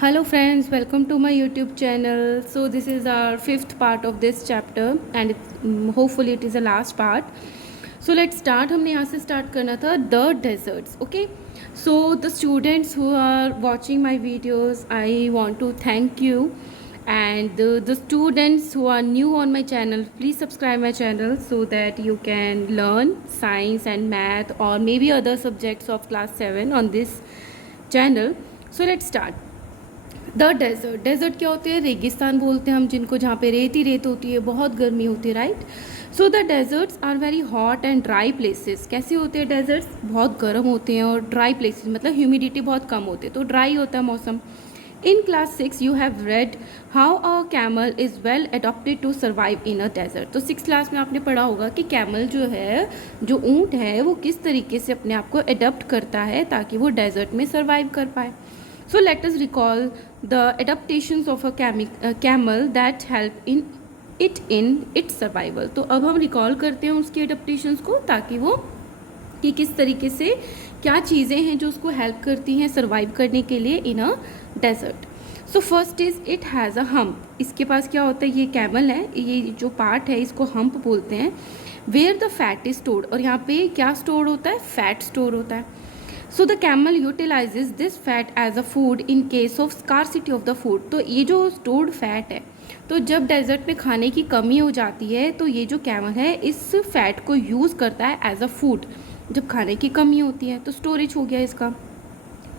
Hello friends, welcome to my YouTube channel. So this is our fifth part of this chapter and hopefully it is the last part. So let's start. हमने यहाँ से start करना था the deserts. Okay. So the students who are watching my videos, I want to thank you. And the students who are new on my channel, please subscribe my channel so that you can learn science and math or maybe other subjects of class 7 on this channel. So let's start. The desert, desert क्या होते हैं? रेगिस्तान बोलते हैं हम जिनको, जहाँ पे रेत ही रेत होती है, बहुत गर्मी होती है, right? So the deserts are very hot and dry places. कैसे होते हैं डेज़र्ट्स? बहुत गर्म होते हैं और ड्राई प्लेसेस मतलब ह्यूमिडिटी बहुत कम होती है, तो ड्राई होता है मौसम. In class 6 you have read how a camel is well adapted to survive in a desert. तो 6th क्लास में आपने पढ़ा होगा कि कैमल जो है, जो ऊँट है, वो किस तरीके से अपने आप को एडप्ट करता है ताकि वो डेज़र्ट में सर्वाइव कर पाए. So let us recall the adaptations of a camel that help in its survival. तो अब हम रिकॉल करते हैं उसकी एडेप्टेशंस को ताकि वो कि किस तरीके से क्या चीज़ें हैं जो उसको हेल्प करती हैं सर्वाइव करने के लिए in a desert. So first is it has a hump. इसके पास क्या होता है? ये कैमल है, ये जो पार्ट है इसको हम्प बोलते हैं. Where the fat is stored, और यहाँ पे क्या स्टोर होता है? फैट स्टोर होता है. So the camel utilizes this fat as a food in case of scarcity of the food. तो ये जो स्टोर्ड फैट है, तो जब डेजर्ट में खाने की कमी हो जाती है तो ये जो कैमल है इस फैट को यूज़ करता है एज अ फूड. जब खाने की कमी होती है तो स्टोरेज हो गया इसका.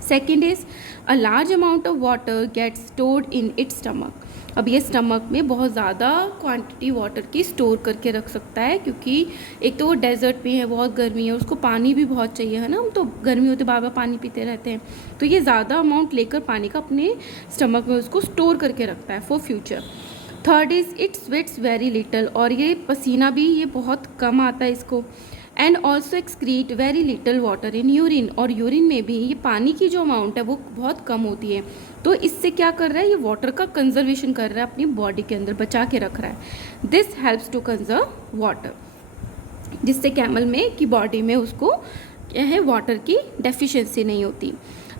Second is a large amount of water gets stored in its stomach. अब ये स्टमक में बहुत ज़्यादा क्वांटिटी वाटर की स्टोर करके रख सकता है, क्योंकि एक तो वो डेजर्ट में है, बहुत गर्मी है, उसको पानी भी बहुत चाहिए, है ना. हम तो गर्मी होती बार बार पानी पीते रहते हैं, तो ये ज़्यादा अमाउंट लेकर पानी का अपने स्टमक में उसको स्टोर करके रखता है for future. Third is it sweats very little, और ये पसीना भी ये बहुत कम आता है इसको. And also excrete very little water in urine, और यूरिन में भी ये पानी की जो अमाउंट है वो बहुत कम होती है. तो इससे क्या कर रहा है? ये वाटर का कंजर्वेशन कर रहा है, अपनी बॉडी के अंदर बचा के रख रहा है. This helps to conserve water, जिससे कैमल में की बॉडी में उसको क्या है, वाटर की डेफिशिएंसी नहीं होती.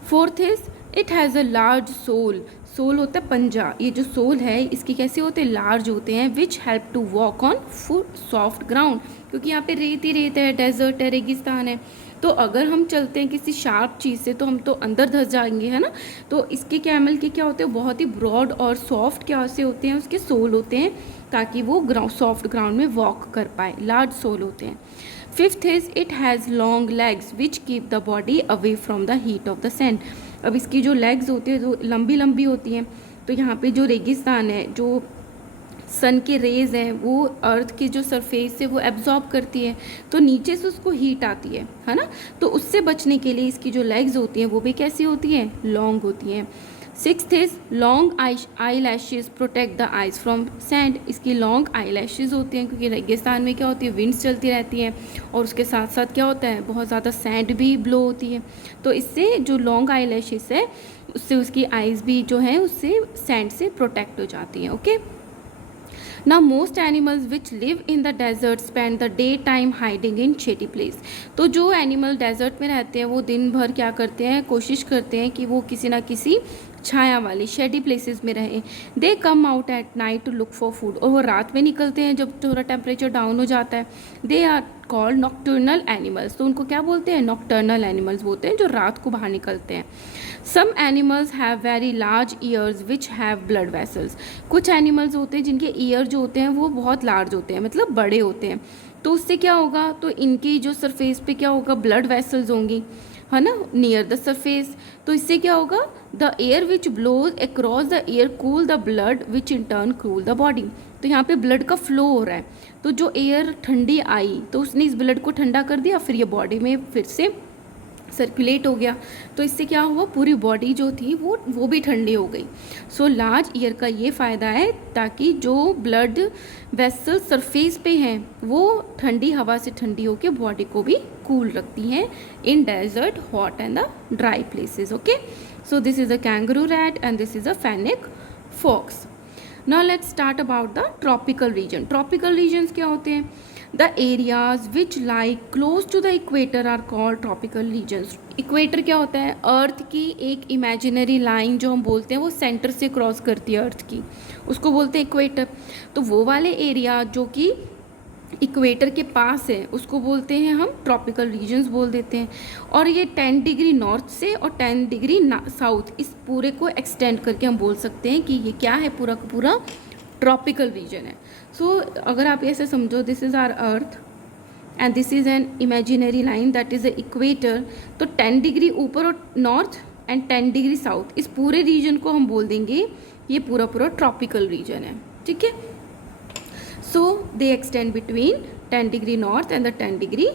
Fourth is it has a large sole. Sole होता है पंजा. ये जो सोल है इसके कैसे होते हैं? लार्ज होते हैं. Which help to walk on soft ground, क्योंकि यहाँ पे रेत ही रेत है, डेजर्ट है, रेगिस्तान है. तो अगर हम चलते हैं किसी शार्प चीज़ से तो हम तो अंदर धंस जाएंगे, है ना. तो इसके कैमल के क्या होते हैं? बहुत ही ब्रॉड और सॉफ्ट क्या से होते हैं, उसके सोल होते हैं, ताकि वो सॉफ्ट ग्राउंड में वॉक कर पाए. लार्ज सोल होते हैं. Fifth is it has long legs which keep the body away from the heat of the sun. अब इसकी जो लेग्स होती है जो लंबी लंबी होती हैं, तो यहाँ पे जो रेगिस्तान है, जो सन के रेज़ हैं, वो अर्थ की जो सरफेस से वो एब्जॉर्ब करती है, तो नीचे से उसको हीट आती है ना. तो उससे बचने के लिए इसकी जो लेग्स होती हैं वो भी कैसी होती हैं? लॉन्ग होती हैं. Sixth is long eye lashes protect the eyes from sand. इसकी लॉन्ग आई लैशेज होती हैं क्योंकि रेगिस्तान में क्या होती है? विंड्स चलती रहती हैं, और उसके साथ साथ क्या होता है? बहुत ज़्यादा सैंड भी ब्लो होती है. तो इससे जो लॉन्ग आई लैशेज है उससे उसकी आइज़ भी जो है उससे सैंड से प्रोटेक्ट हो जाती हैं. Okay. Now most animals which live in the desert spend the daytime hiding in shady place. तो जो एनिमल डेजर्ट में रहते हैं वो दिन भर क्या करते हैं? कोशिश करते हैं कि वो किसी ना किसी छाया वाली शेडी प्लेसेस में रहें. They come out at night to look for food, और वो रात में निकलते हैं जब थोड़ा टेम्परेचर डाउन हो जाता है. They are called nocturnal animals. तो उनको क्या बोलते हैं? नॉक्टर्नल एनिमल्स बोलते हैं, जो रात को बाहर निकलते हैं. Some animals have very large ears which have blood vessels. कुछ एनिमल्स होते हैं जिनके ईयर जो होते हैं वो बहुत लार्ज होते हैं, मतलब बड़े होते हैं. तो उससे क्या होगा? तो इनकी जो सरफेस पे क्या होगा? ब्लड वेसल्स होंगी, है ना, नियर द सरफेस. तो इससे क्या होगा? The air which blows across the air cool the blood which in turn cool the body. तो यहाँ पे ब्लड का फ्लो हो रहा है, तो जो एयर ठंडी आई तो उसने इस ब्लड को ठंडा कर दिया, फिर ये बॉडी में फिर से सर्कुलेट हो गया. तो इससे क्या हुआ? पूरी बॉडी जो थी वो भी ठंडी हो गई. सो लार्ज ईयर का ये फ़ायदा है ताकि जो ब्लड वेसल सरफेस पे हैं वो ठंडी हवा से ठंडी होकर बॉडी को भी कूल रखती हैं in desert, hot and the dry places. Okay. So this is a kangaroo rat and this is a fennec fox. Now let's start about the tropical region. Tropical regions क्या होते हैं? The areas which lie close to the equator are called tropical regions. Equator क्या होता है? अर्थ की एक imaginary line जो हम बोलते हैं वो सेंटर से क्रॉस करती है अर्थ की, उसको बोलते हैं इक्वेटर। तो वो वाले एरिया जो कि इक्वेटर के पास है उसको बोलते हैं हम ट्रॉपिकल रीजन्स बोल देते हैं। और ये 10 डिग्री नॉर्थ से और 10 डिग्री साउथ, इस पूरे को एक्सटेंड करके हम बोल सकते हैं कि ये क्या है, पूरा का पूरा ट्रॉपिकल रीजन है। सो अगर आप ऐसे समझो, this is our earth and this is an imaginary line that is the equator. तो 10 डिग्री ऊपर और नॉर्थ एंड 10 डिग्री साउथ, इस पूरे रीजन को हम बोल देंगे ये पूरा पूरा ट्रॉपिकल रीजन है, ठीक है। So they extend between 10 degree north and the 10 degree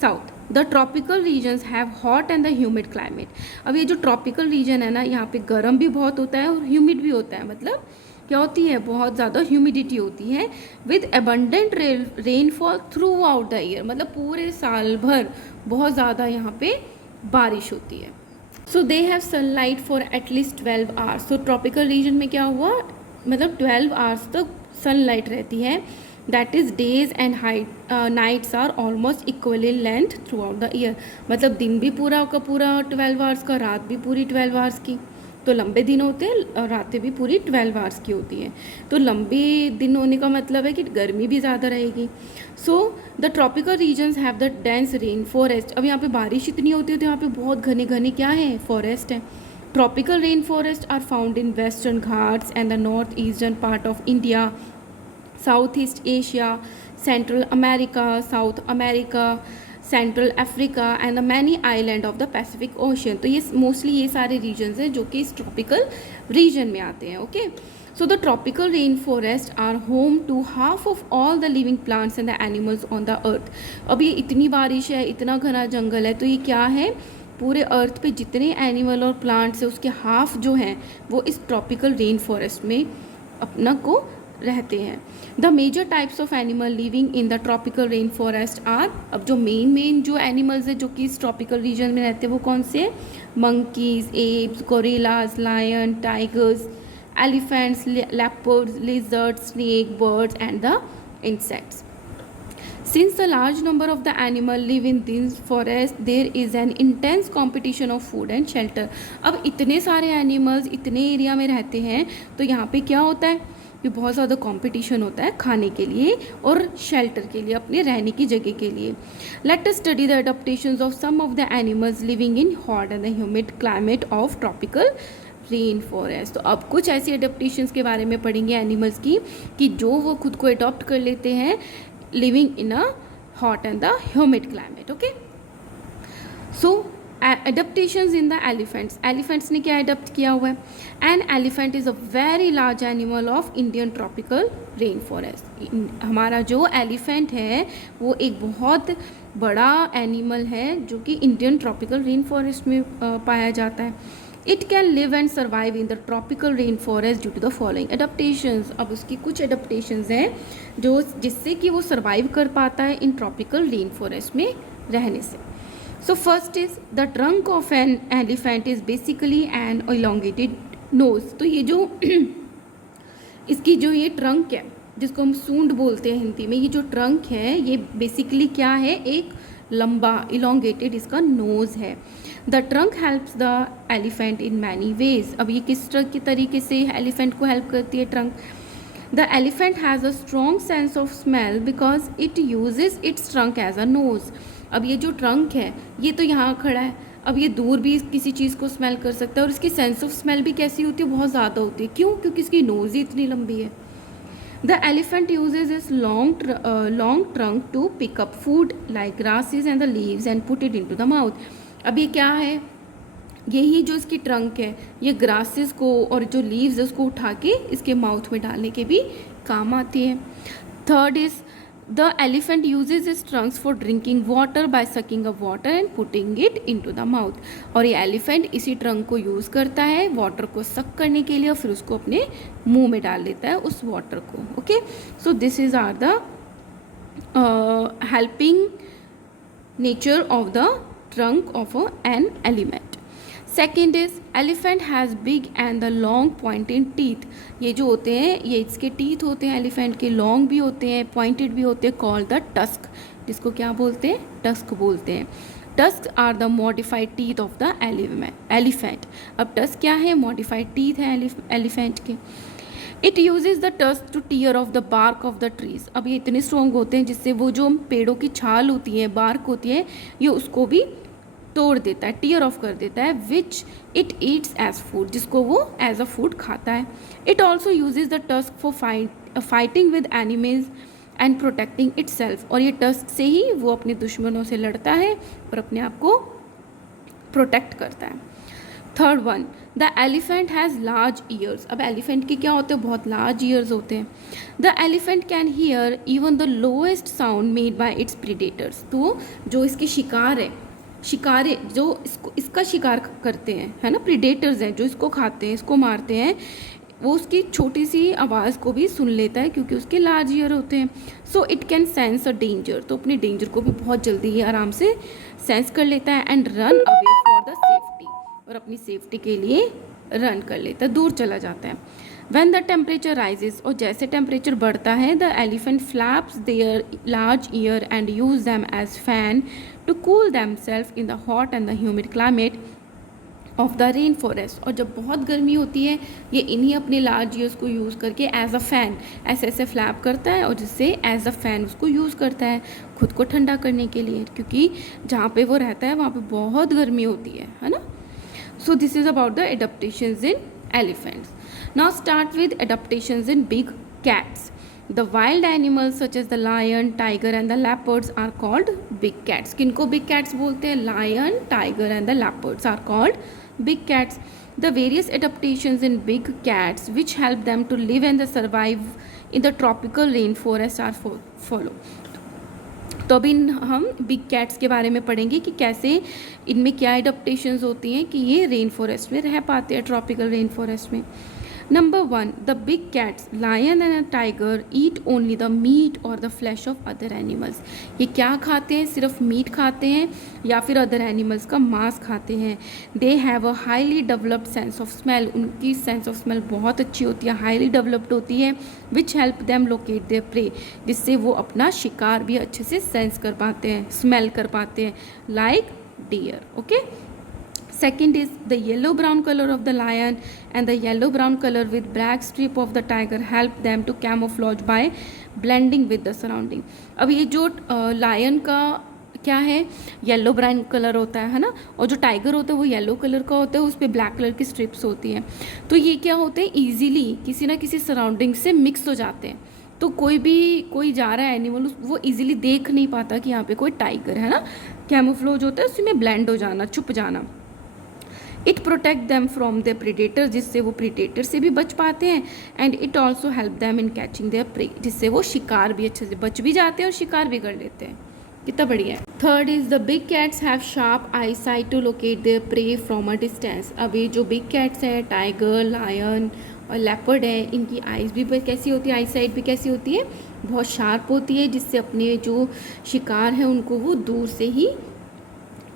south. The tropical regions have hot and the humid climate. अब ये जो tropical region है ना, यहाँ पे गर्म भी बहुत होता है और humid भी होता है। मतलब क्या होती है? बहुत ज़्यादा humidity होती है with abundant rainfall throughout the year. मतलब पूरे साल भर बहुत ज़्यादा यहाँ पे बारिश होती है। So they have sunlight for at least 12 hours. So tropical region में क्या हुआ? मतलब 12 आवर्स तक सनलाइट रहती है। That is days and nights are almost equally length throughout the year. मतलब दिन भी पूरा का पूरा 12 आवर्स का, रात भी पूरी 12 आवर्स की। तो लंबे दिन होते हैं और रातें भी पूरी 12 आवर्स की होती हैं। तो लंबे दिन होने का मतलब है कि गर्मी भी ज़्यादा रहेगी। So the tropical regions have the dense rain forest. अब यहाँ पे बारिश इतनी होती है तो यहाँ पे बहुत घने घने क्या है? फॉरेस्ट है। Tropical rainforests are found in Western Ghats and the northeastern part of India, Southeast Asia, Central America, South America, Central Africa and the many island of the Pacific Ocean. तो ये mostly ये सारे regions हैं जो कि इस tropical region में आते हैं, okay? So the tropical rainforests are home to half of all the living plants and the animals on the earth. अब ये इतनी बारिश है, इतना घना जंगल है, तो ये क्या है? पूरे अर्थ पे जितने एनिमल और प्लांट्स है उसके हाफ जो हैं वो इस ट्रॉपिकल रेन फॉरेस्ट में अपना को रहते हैं। The major types of animal living in the tropical rain forest are, अब जो मेन जो एनिमल्स है जो कि इस ट्रॉपिकल रीजन में रहते हैं वो कौन से हैं? Monkeys, apes, gorillas, lion, tigers, elephants, leopards, lizards, snake, birds and the insects. Since a large number of the animals live in these forests, there is an intense competition of food and shelter. अब इतने सारे animals इतने area में रहते हैं तो यहाँ पे क्या होता है कि बहुत ज़्यादा कंपटीशन होता है खाने के लिए और शेल्टर के लिए, अपने रहने की जगह के लिए। Let us study the adaptations of some of the animals living in hot and the humid climate of tropical rain forest. तो अब कुछ ऐसी एडेप्टेशंस के बारे में पढ़ेंगे एनिमल्स की कि जो वो खुद को अडॉप्ट कर लेते हैं living in a hot and the humid climate, okay? So adaptations in the elephants ने क्या अडप्ट किया हुआ है? An elephant is a very large animal of Indian tropical rainforest. हमारा जो एलिफेंट है वो एक बहुत बड़ा एनिमल है जो कि इंडियन ट्रॉपिकल रेन फॉरेस्ट में पाया जाता है। It can live and survive in the tropical rain forest due to the following adaptations. अब उसकी कुछ एडेप्टेशंस हैं जो जिससे कि वो सर्वाइव कर पाता है इन ट्रॉपिकल रेन फॉरेस्ट में रहने से। So first is the trunk of an elephant is basically an elongated nose. तो ये जो इसकी जो ये ट्रंक है जिसको हम सूंड बोलते हैं हिंदी में, ये जो ट्रंक है ये बेसिकली क्या है? एक लंबा इलोंगेटेड इसका नोज है। The trunk helps the elephant in many ways. अब ये किस तरह के तरीके से एलिफेंट को हेल्प करती है trunk? The elephant has a strong sense of smell because it uses its trunk as a nose. अब ये जो ट्रंक है ये तो यहाँ खड़ा है, अब ये दूर भी किसी चीज़ को स्मेल कर सकता है और इसकी सेंस ऑफ स्मेल भी कैसी होती है? बहुत ज़्यादा होती है। क्यों? क्योंकि इसकी नोज ही इतनी लंबी है। The elephant uses its long trunk to pick up food like grasses and the leaves and put it into the mouth. अब ये क्या है? यही जो इसकी ट्रंक है ये ग्रासेस को और जो लीव्स है उसको उठा के इसके माउथ में डालने के भी काम आती है। Third is the elephant uses is trunks for drinking water by sucking a water and putting it into the mouth. और ये एलिफेंट इसी ट्रंक को यूज़ करता है वाटर को सक करने के लिए और फिर उसको अपने मुंह में डाल देता है उस वाटर को, okay? So this is are the helping nature of the trunk of an element. Second is elephant has big and the long pointed teeth. ये जो होते हैं ये इसके टीथ होते हैं एलिफेंट के, लॉन्ग भी होते हैं, पॉइंटेड भी होते हैं, कॉल्ड द टस्क, जिसको क्या बोलते हैं, टस्क बोलते हैं। Tusk are the modified teeth of the elephant. अब टस्क क्या है, मॉडिफाइड टीथ है एलिफेंट के। It uses the tusk to tear off the bark of the trees. अब ये इतने स्ट्रॉन्ग होते हैं जिससे वो जो पेड़ों की छाल होती है, बार्क होती है, ये उसको भी तोड़ देता है, टीयर ऑफ कर देता है, which it eats as food, जिसको वो एज अ फूड खाता है। It also uses the tusk for fighting with animals and protecting itself. और ये टस्क से ही वो अपने दुश्मनों से लड़ता है और अपने आप को प्रोटेक्ट करता है। Third one, the elephant has large years. अब एलिफेंट के क्या होते हैं, बहुत लार्ज ईयर्स होते हैं। The elephant can hear even the lowest sound made by it's predators. तो जो इसके शिकार है, शिकारे जो इसका शिकार करते हैं, है ना, प्रीडेटर्स हैं जो इसको खाते हैं, इसको मारते हैं, वो उसकी छोटी सी आवाज़ को भी सुन लेता है क्योंकि उसके लार्ज ईयर होते हैं। So it can sense a danger, तो अपने डेंजर को भी बहुत जल्दी ही आराम से सेंस कर लेता है। And run away for the safety, और अपनी सेफ्टी के लिए रन कर लेता है, दूर चला जाता है। When the temperature rises, और जैसे टेम्परेचर बढ़ता है, the elephant flaps their large ear and use them as fan to cool themselves in the hot and the humid climate of the rainforest। और जब बहुत गर्मी होती है, ये इन्हीं अपने लार्ज ईयर्स को यूज़ करके एज अ फ़ैन ऐसे ऐसे फ्लैप करता है, और जिससे एज अ फ़ैन उसको यूज़ करता है खुद को ठंडा करने के लिए, क्योंकि जहाँ पे वो रहता है वहाँ पे बहुत गर्मी होती है ना। So this is about the adaptations in elephants. Now start with adaptations in big cats. The wild animals such as the lion, tiger and the leopards are called big cats. किनको big cats बोलते हैं? Lion, tiger and the leopards are called big cats. The various adaptations in big cats which help them to live and survive in the tropical rainforest are follow. तो अभी हम big cats के बारे में पढ़ेंगे कि कैसे इनमें क्या एडप्टेशंस होती हैं कि ये रेन फॉरेस्ट में रह पाते हैं, ट्रॉपिकल रेन फॉरेस्ट में। Number 1, the big cats lion and tiger eat only the meat और the flesh of other animals. ये क्या खाते हैं, सिर्फ मीट खाते हैं या फिर अदर एनिमल्स का मांस खाते हैं। They have a highly developed sense of smell, उनकी सेंस ऑफ स्मेल बहुत अच्छी होती है, हाईली डेवलप्ड होती है, विच help them locate their pray, जिससे वो अपना शिकार भी अच्छे से सेंस कर पाते हैं, स्मेल कर पाते हैं, like deer. Okay, second is the yellow brown color of the lion and the yellow brown color with black strip of the tiger help them to camouflage by blending with the surrounding। अब ये जो lion का क्या है, yellow brown colour होता है ना, और जो टाइगर होता है वो येलो कलर का होता है, उस पर ब्लैक कलर की स्ट्रिप्स होती हैं। तो ये क्या होते हैं, ईजिली किसी ना किसी सराउंडिंग से मिक्स हो जाते हैं। तो कोई जा रहा है एनिमल, वो इजीली देख नहीं पाता कि यहाँ पे कोई टाइगर है ना, कैमोफ्लेज होता है, उसमें ब्लेंड हो जाना, छुप जाना। It protect them from the predator, जिससे वो प्रीडेटर से भी बच पाते हैं। And it also help them in catching there pray, जिससे वो शिकार भी अच्छे से बच भी जाते हैं और शिकार भी कर लेते हैं। कितना बढ़िया है। Third is the big cats have sharp eyesight to locate their prey from a distance. अब ये जो बिग कैट्स है, टाइगर, लायन और लेपर्ड है, इनकी आइज़ भी कैसी होती है, आई साइट भी कैसी होती है, बहुत शार्प होती है, जिससे अपने जो शिकार हैं उनको वो दूर से ही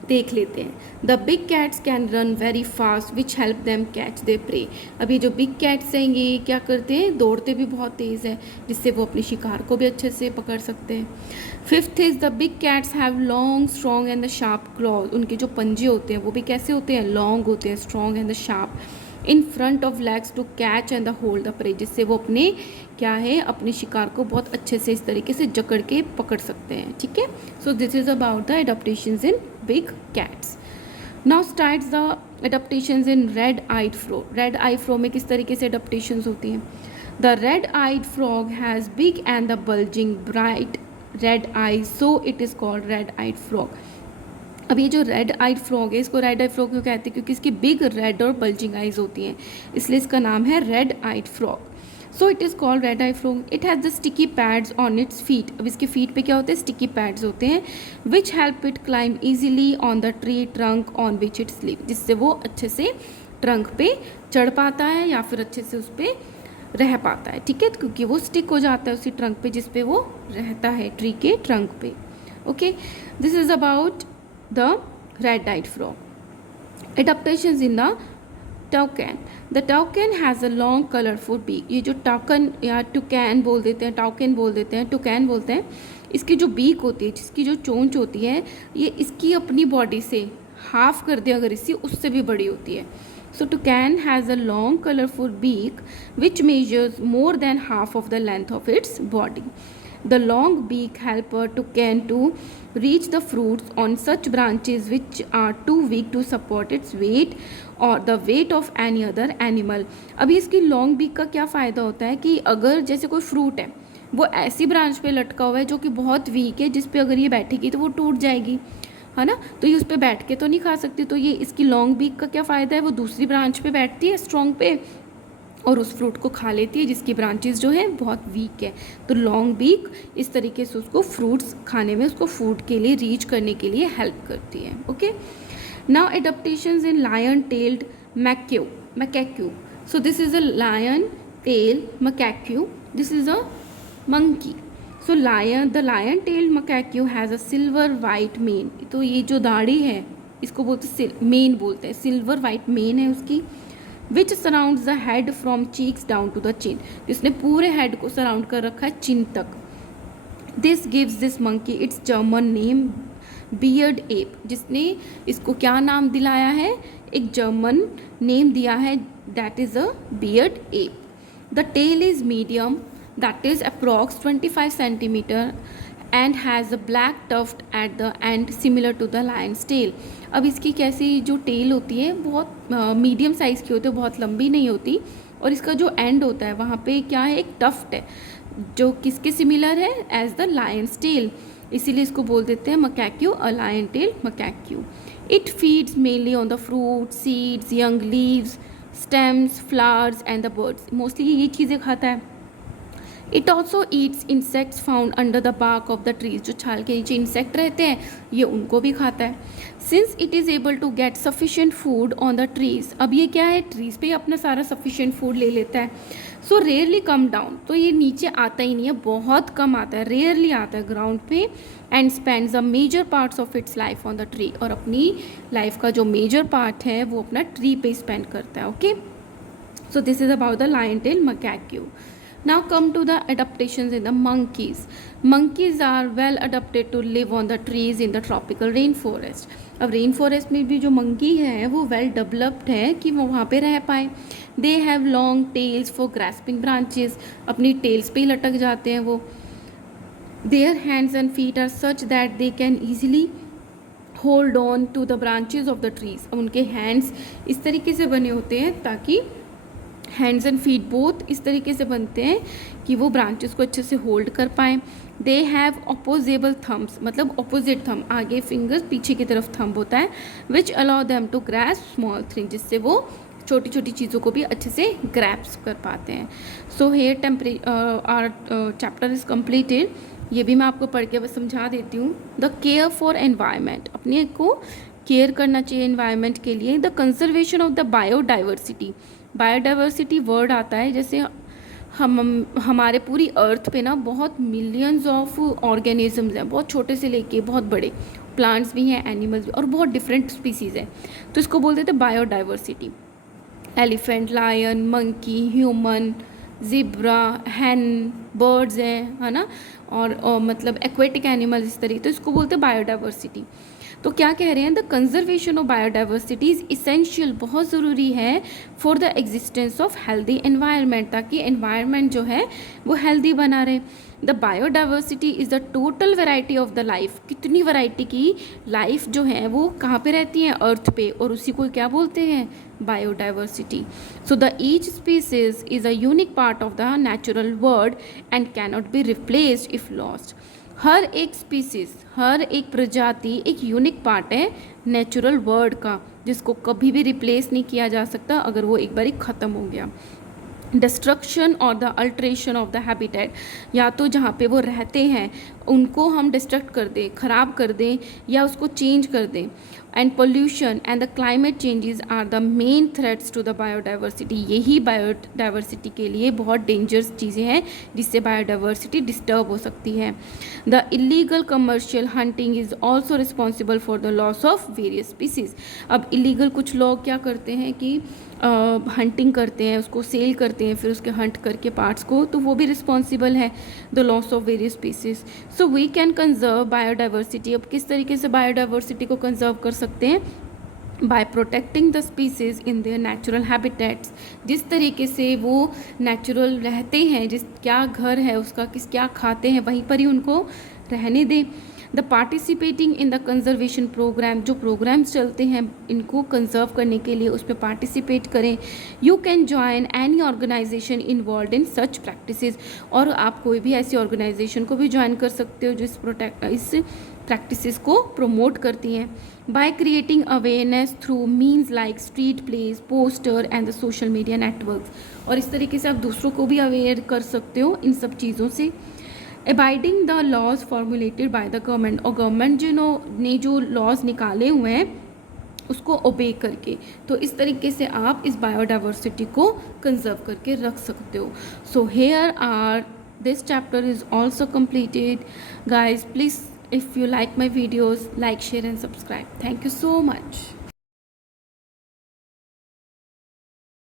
देख लेते हैं। The big cats can run very fast which help them catch the prey. अभी जो बिग कैट्स हैं ये क्या करते हैं, दौड़ते भी बहुत तेज़ है, जिससे वो अपने शिकार को भी अच्छे से पकड़ सकते हैं। Fifth is the big cats have long strong and the sharp clause. उनके जो पंजे होते हैं वो भी कैसे होते हैं, लॉन्ग होते हैं, strong and the sharp in front of legs to catch and the hold the prey, जिससे वो अपने क्या है, अपने शिकार को बहुत अच्छे से इस तरीके से जकड़ के पकड़ सकते हैं। ठीक है, so this is about the adaptations in big cats. Now starts the adaptations in red eyed frog. Red eye frog में किस तरीके से एडाप्टेशंस होती हैं। The red eyed frog has big and the bulging bright red eye, so it is called red eyed frog. अब ये जो red eyed frog है, इसको रेड आइड फ्रॉग क्यों कहते हैं, क्योंकि इसकी बिग रेड और बल्जिंग आइज होती हैं, इसलिए इसका नाम है red eyed frog. So it is called red eye frog. It has the sticky pads on its feet. अब इसके फीट पे क्या होते हैं, स्टिकी पैड्स होते हैं, which help it climb easily on the tree trunk on which it sleep, जिससे वो अच्छे से ट्रंक पे चढ़ पाता है या फिर अच्छे से उस पर रह पाता है। ठीक है, क्योंकि वो स्टिक हो जाता है उसी ट्रंक पे जिस पे वो रहता है, ट्री के ट्रंक पे। Okay, this is about the red eyed frog. Adaptations in the toucan. The toucan has a long colorful beak. ये जो toucan या toucan बोल देते हैं, toucan बोल देते हैं, toucan बोलते हैं, इसकी जो बीक होती है, जिसकी जो चोंच होती है, ये इसकी अपनी बॉडी से हाफ कर दे अगर इसकी, उससे भी बड़ी होती है. So toucan has a long colorful beak which measures more than half of the length of its body. The long beak helps a toucan to reach the fruits on such branches which are too weak to support its weight or the weight of any other animal. अभी इसकी long beak का क्या फ़ायदा होता है कि अगर जैसे कोई फ्रूट है वो ऐसी ब्रांच पे लटका हुआ है जो कि बहुत वीक है, जिस पे अगर ये बैठेगी तो वो टूट जाएगी, है ना, तो ये उस पर बैठ के तो नहीं खा सकती. तो ये इसकी लॉन्ग बीक का क्या फ़ायदा है, वो दूसरी ब्रांच पे बैठती है स्ट्रॉन्ग पे और उस फ्रूट को खा लेती है जिसकी ब्रांचेस जो है बहुत वीक है. तो लॉन्ग बीक इस तरीके से उसको फ्रूट्स खाने में, उसको फूड के लिए रीच करने के लिए हेल्प करती है. Okay, now adaptations in lion tailed macaque. So this is a lion tail macaque. This is a monkey. So the lion tailed macaque has a silver white mane. तो ये जो दाढ़ी है इसको बोलते मेन बोलते हैं, सिल्वर वाइट मेन है उसकी, which surrounds the head from cheeks down to the chin. इसने पूरे हेड को सराउंड कर रखा है चिन तक. This gives this monkey it's German name beard app. जिसने इसको क्या नाम दिलाया है, एक जर्मन नेम दिया है, that is a beard ape. The tail is medium, that is approx 25 centimetre and has a black tuft at the end similar to the lion's tail. अब इसकी कैसी जो टेल होती है बहुत मीडियम साइज़ की होती है, बहुत लंबी नहीं होती, और इसका जो एंड होता है वहाँ पे क्या है, एक टफ्ट है जो किसके सिमिलर है, एज द लायंस टेल. इसीलिए इसको बोल देते हैं macaque, a lion tail macaque. It feeds mainly on the fruit, seeds, young leaves, stems, flowers and the birds. Mostly ये चीज़ें खाता है. It also eats insects found under the bark of the trees. जो छाल के नीचे insect रहते हैं ये उनको भी खाता है. Since it is able to get sufficient food on the trees. अब ये क्या है, ट्रीज पे अपना सारा सफिशेंट फूड ले लेता है. सो रेयरली कम डाउन, तो ये नीचे आता ही नहीं है, बहुत कम आता है, रेयरली आता है ग्राउंड पे. And spends a major parts of its life on the tree. और अपनी लाइफ का जो मेजर पार्ट है वो अपना ट्री पे स्पेंड करता है. Okay, so this is about the lion tail macaque. Now come to the adaptations in the monkeys. Monkeys are well adapted to live on the trees in the tropical rainforest. अब rain forest में भी जो monkey है वो well developed है कि वो वहाँ पे रह पाए. They have long tails for grasping branches. अपनी टेल्स पे ही लटक जाते हैं वो. Their hands and feet are such that they can easily hold on to the branches of the trees. अब उनके हैंड्स इस तरीके से बने होते हैं ताकि हैंड्स एंड फीट बोथ इस तरीके से बनते हैं कि वो ब्रांचेस को अच्छे से होल्ड कर पाएँ. दे हैव अपोजेबल थम्स, मतलब अपोजिट थम, आगे फिंगर्स पीछे की तरफ थंब होता है, which allow them to grasp small thing, जिससे वो छोटी छोटी चीज़ों को भी अच्छे से ग्रैप्स कर पाते हैं. So here our chapter is completed. ये भी मैं आपको पढ़ के बस समझा देती हूँ. द केयर फॉर एनवायरनमेंट, अपने को केयर करना चाहिए एनवायरनमेंट के लिए. The conservation of the biodiversity. Biodiversity word आता है जैसे हमारे पूरी अर्थ पे ना बहुत मिलियंस ऑफ ऑर्गेनिजम्स हैं, बहुत छोटे से लेके बहुत बड़े, प्लांट्स भी हैं, एनिमल्स भी, और बहुत डिफरेंट स्पीसीज़ हैं. तो इसको बोल देते हैं biodiversity. Elephant, lion, monkey, human, zebra, hen, birds हैं, है ना, और मतलब एक्वेटिक एनिमल्स इस तरीके. तो इसको बोलते हैं बायोडाइवर्सिटी. तो क्या कह रहे हैं, the conservation of biodiversity is essential, बहुत ज़रूरी है for the existence of healthy environment, ताकि एनवायरनमेंट जो है वो हेल्दी बना रहे. The biodiversity is the total variety of the life. कितनी वैरायटी की लाइफ जो है वो कहाँ पे रहती है, अर्थ पे, और उसी को क्या बोलते हैं, biodiversity. So the each species is a unique part of the natural world and cannot be replaced if lost. हर एक स्पीसीज, हर एक प्रजाति एक यूनिक पार्ट है नेचुरल वर्ल्ड का, जिसको कभी भी रिप्लेस नहीं किया जा सकता अगर वो एक बारी ख़त्म हो गया. डिस्ट्रक्शन और the alteration of the habitat, या तो जहाँ पे वो रहते हैं उनको हम डिस्ट्रक्ट कर दें, ख़राब कर दें, या उसको चेंज कर दें, and pollution and the climate changes are the main threats to the biodiversity. यही बायोडाइवर्सिटी के लिए बहुत डेंजरस चीज़ें हैं जिससे बायोडाइवर्सिटी डिस्टर्ब हो सकती है। The illegal commercial hunting is also responsible for the loss of various species. अब इलीगल कुछ लोग क्या करते हैं कि हंटिंग करते हैं, उसको सेल करते हैं, फिर उसके हंट करके पार्ट्स को, तो वो भी रिस्पॉन्सिबल है the loss of various species. So we can conserve biodiversity. अब किस तरीके से बायोडाइवर्सिटी को कंजर्व कर सकते हैं? By protecting the species in their natural habitats. जिस तरीके से वो नेचुरल रहते हैं, जिस क्या घर है उसका, किस क्या खाते हैं, वहीं पर ही उनको रहने दें। The participating in the conservation program, जो प्रोग्राम्स चलते हैं इनको कंजर्व करने के लिए, उस पर पार्टिसिपेट करें। You can join any organisation involve in such practices. और आप कोई भी ऐसी ऑर्गेनाइजेशन को भी ज्वाइन कर सकते हो जो इस प्रैक्टिसेस को प्रमोट करती हैं। By creating awareness through means like street plays, poster and the social media networks. और इस तरीके से आप दूसरों को भी अवेयर कर सकते हो इन सब चीज़ों से। Abiding the laws formulated by the government, और गवर्नमेंट जिन्होंने जो लॉज निकाले हुए हैं उसको ओबे करके, तो इस तरीके से आप इस बायोडाइवर्सिटी को कंजर्व करके रख सकते हो। So here are this chapter is also completed. Guys, please, if you like my videos, like, share and subscribe. Thank you so much.